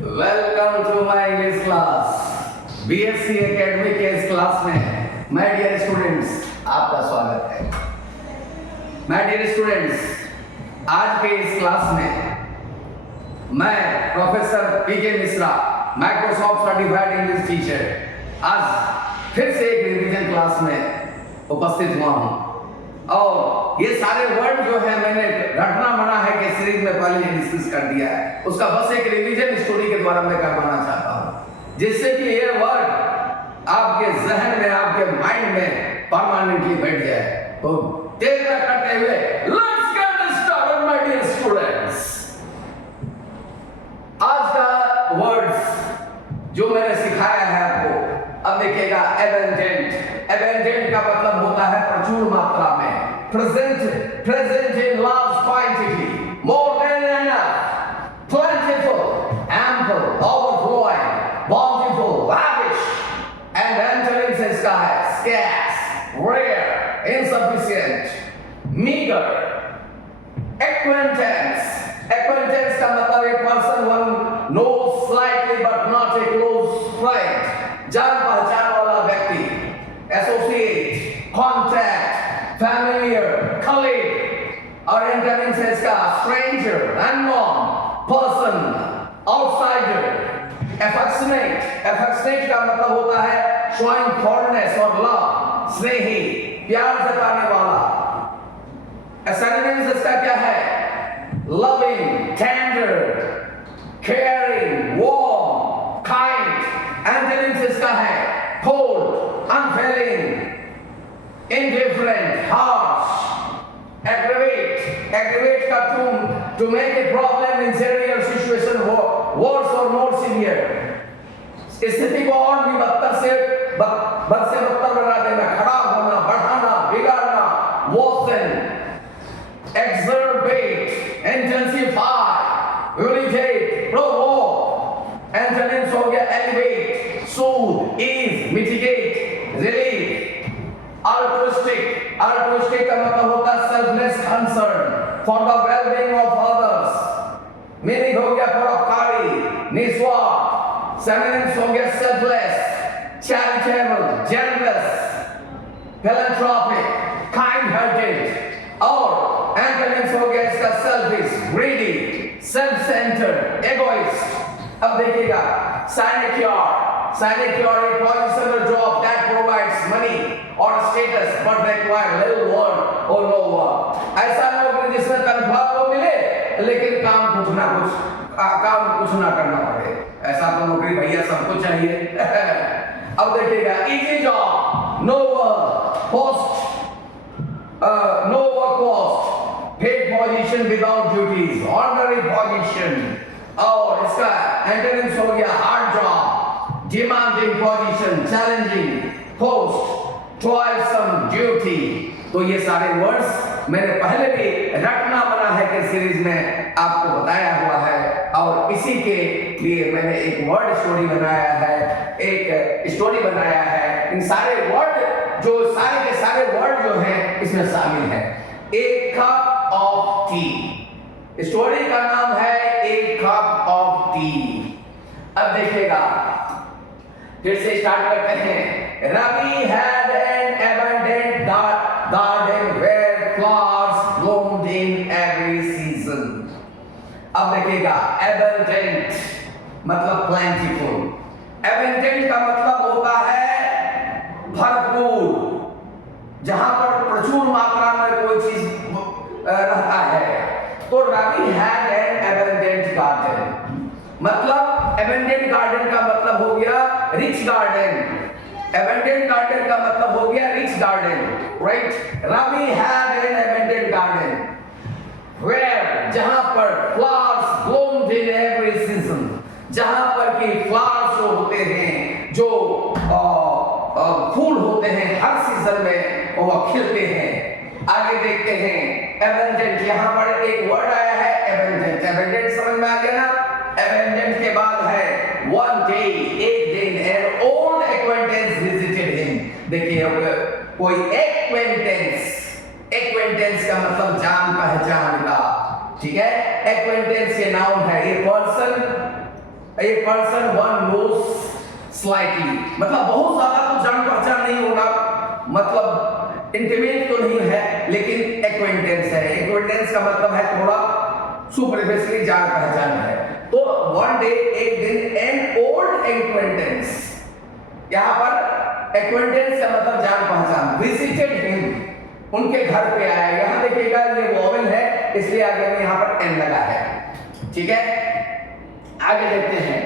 Welcome to my English class. BSc academy के इस class में माय डियर स्टूडेंट्स आपका स्वागत है। माय डियर स्टूडेंट्स, आज के इस क्लास में मैं professor PK Mishra, Microsoft certified English teacher, आज फिर से एक रिवीजन क्लास में उपस्थित हुआ हूँ। और ये सारे वर्ड जो है मैंने रटना मना है कि सीरीज में पहले डिस्कस कर दिया है, उसका बस एक रिवीजन स्टोरी के द्वारा मैं करवाना चाहता हूँ, जिससे कि ये वर्ड आपके जहन में, आपके माइंड में परमानेंटली बैठ जाए। तो देर न करते हुए let's get started my dear students. आज का वर्ड्स जो मैंने सिखाया है आपको, अब देखिएगा एबंडेंट। एबंडेंट का मतलब होता है प्रचुर मात्रा में, present in large quantity, more than enough, plentiful, ample, overflowing, bountiful, lavish, and antonyms से इसका है scarce, rare, insufficient, meager, acquaintance। acquaintance का मतलब एक person one knows slightly but not a close friend, जान पहचान वाला व्यक्ति। associate, contact, familiar, colleague, और antonyms है इसका stranger, unknown, person, outsider। affectionate, affectionate का मतलब होता है showing fondness और love, स्नेही, प्यार जताने वाला। synonyms इसका क्या है? loving, tender, caring, warm, kind। antonyms इसका है cold, unfeeling, indifferent, harsh, aggravate। aggravate का to make a problem in severe situation worse or more severe। स्थिति को और भी बद से बदतर बना देना, खराब होना, बढ़ाना, बिगाड़ना, worsen, exacerbate, intensify, irritate, provoke। antonyms हो गया elevate, soothe, ease, mitigate, relieve। altruistic, altruistic का मतलब होता है selfless concern for the well-being of others। meaning हो गया परोपकारी, निस्वार्थ। synonyms हो गया selfless, charitable, generous, philanthropic, kind-hearted। और antonyms हो गया इसका selfish, greedy, self-centered, egoist। अब देखिएगा sinecure, sinecure a position or job that provides money or status but require little work or no work। ऐसा नौकरी जिसमें तनख्वाह तो मिले लेकिन काम कुछ ना करना पड़े, ऐसा तो नौकरी भैया सबको चाहिए। अब देखिएगा easy job, no work cost, paid position without duties, ordinary position। और इसका antonyms हो गया hard job, demanding position, challenging post, toilsome duty। तो ये सारे वर्ड्स मैंने पहले भी रटना मना है के सीरीज में आपको बताया हुआ है, और इसी के लिए मैंने एक वर्ड स्टोरी बनाया है, एक स्टोरी बनाया है। इन सारे वर्ड जो सारे के सारे वर्ड जो हैं इसमें शामिल है। एक कप ऑफ टी, स्टोरी का नाम है एक कप ऑफ टी। अब देखिएगा, फिर से स्टार्ट करते हैं। Ravi had an abundant garden where flowers bloomed in every season। अब देखिएगा abundant मतलब plentiful। abundant का मतलब होता है भरपूर, जहां पर प्रचुर मात्रा में कोई चीज रहता है। तो Ravi had an abundant garden, मतलब abundant garden का मतलब हो गया rich garden। abundant garden का मतलब हो गया rich garden, right? Ravi had an abundant garden where, जहां पर flowers bloomed in every season, जहां पर कि flowers जो होते हैं, जो फूल होते हैं हर सीजन में वो खिलते हैं। आगे देखते हैं abundant, यहाँ पर एक वर्ड आया है abundant। abundant समझ में आ गया ना? abundant के बाद है one day, एक दिन, an old acquaintance visited him। देखिए कोई acquaintance का मतलब जान पहचान का, ठीक है? acquaintance के नाउन है, ये person a person one knows slightly, मतलब बहुत ज्यादा तो जान पहचान नहीं होगा, मतलब इंटीमेट तो नहीं है, लेकिन एक्वेंटेंस है। एक्वेंटेंस का मतलब है थोड़ा सुपरफिशियली जान पहचान है। तो वन डे, एक दिन, एन ओल्ड एक्वेंटेंस, यहाँ पर एक्वेंटेंस का मतलब जान पहचान, विजिटेड हिम, उनके घर पे आया। यहाँ देखिएगा ये वोवेल है, इसलिए आगे में यहाँ पर एन लगा है, ठीक है। आगे देखते हैं,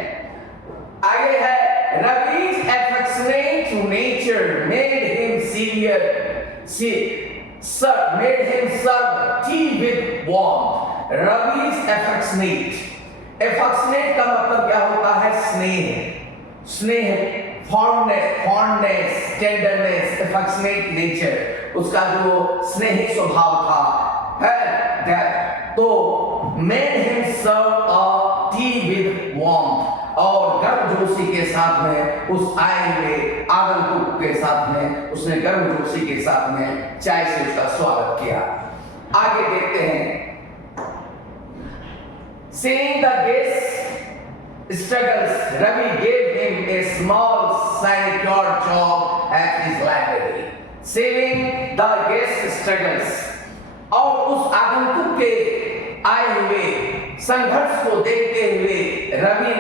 आगे है Ravi's affectionate nature made him made him serve tea with warmth. Ravi's affectionate का मतलब क्या होता है? स्नेह, स्नेह, fondness, tenderness, affectionate nature, उसका जो स्नेही स्वभाव था है, तो made him serve a tea with warmth, और गर्मजोशी के साथ में उस आए हुए आगंतुक के साथ में उसने गर्मजोशी के साथ में चाय से उसका स्वागत किया। आगे देखते हैं, seeing the guest struggles, Ravi gave him a small sinecure job at his library. Seeing the guest struggles, और उस आगंतुक के आए हुए संघर्ष को देखते हुए रवि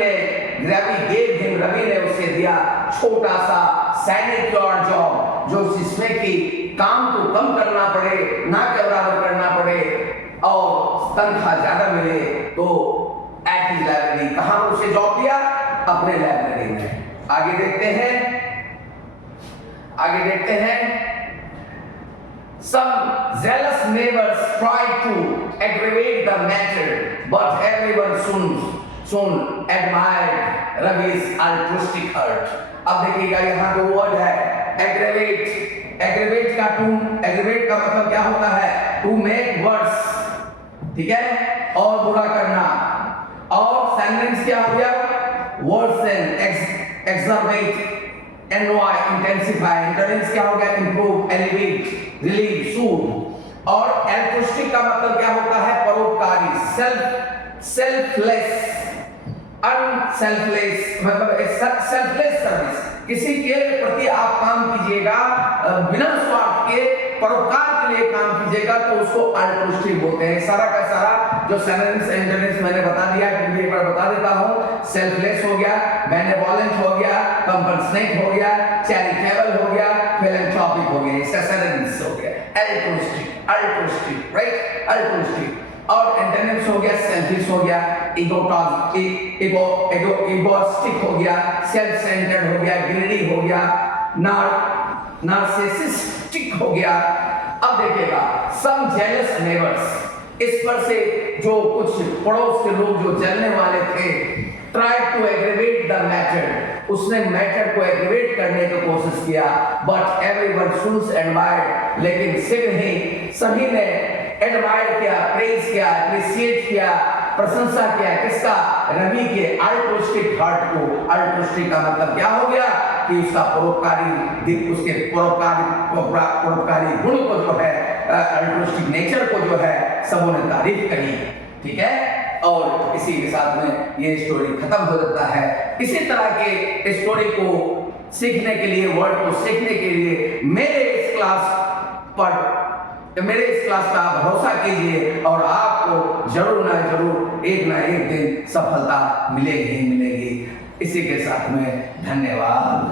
ने उसे दिया छोटा सा सैनिक्योर जॉब, जो जिसमें कि काम को कम करना पड़े, ना के बराबर करना पड़े और तनख्वाह ज्यादा मिले। तो एट हिज लाइब्रेरी, कहां उसे जॉब दिया? अपने लाइब्रेरी में। आगे देखते हैं, Some zealous neighbors tried to aggravate the matter, but everyone soon admired Ravi's altruistic heart. अब देखिएगा यहाँ जो वर्ड है aggravate, aggravate का मतलब क्या होता है? To make worse, ठीक है, और बुरा करना। और synonyms क्या हो गया? Worsen, exacerbate, annoy, intensify, endurance क्या हो गया? Improve, elevate, relieve, soothe। और altruistic का मतलब क्या होता है? परोपकारी, selfless, unselfless, मतलब selfless सर्विस। किसी के प्रति आप काम कीजिएगा बिना स्वार्थ के, परोपकार के लिए काम कीजिएगा, तो उसको अल्ट्रुइस्टिक बोलते हैं। सारा का सारा जो सिनोनिम्स एंटोनिम्स मैंने बता दिया, फिर एक बार बता देता हूँ। सेल्फलेस हो गया, बेनेवोलेंट हो गया, कंपैशनेट हो गया, चैरिटेबल हो गया, फिलैंथ्रोपिक हो गया, इसका सिनोनिम्स हो गया अल्ट्रुइस्टिक, राइट, अल्ट्रुइस्टिक। और एंटोनिम्स हो गया, सेल्फिश हो गया, इगोइस्टिक हो गया, सेल्फ सेंटर्ड हो गया, ग्रीडी हो गया, नार्सिसिस्टिक हो गया। अब देखिएगा, सम जेलस नेबर्स, इस पर से जो कुछ पड़ोस के लोग जो जलने वाले थे, tried to aggravate the matter, उसने मैटर को एग्रीवेट करने की कोशिश किया, बट एवरीवन सून एडमायर्ड, लेकिन शीघ्र ही सभी ने एडमायर किया, प्रेज किया, अप्रिशिएट किया, प्रशंसा किया, किसका? रवि के अल्ट्रुइस्टिक हार्ट को। अल्ट्रुइस्टिक का मतलब क्या हो गया कि उसका परोपकारी, उसके परोपकारी गुण को जो है, अल्ट्रुइस्टिक नेचर को जो है, सबों ने तारीफ करी, ठीक है। और इसी के साथ में ये स्टोरी खत्म हो जाता है। इसी तरह के स्टोरी को सीखने के लिए, वर्ड को सीखने के लिए मेरे इस क्लास का भरोसा कीजिए, और आपको जरूर ना जरूर एक ना एक दिन सफलता मिलेगी ही मिलेगी। इसी के साथ में धन्यवाद।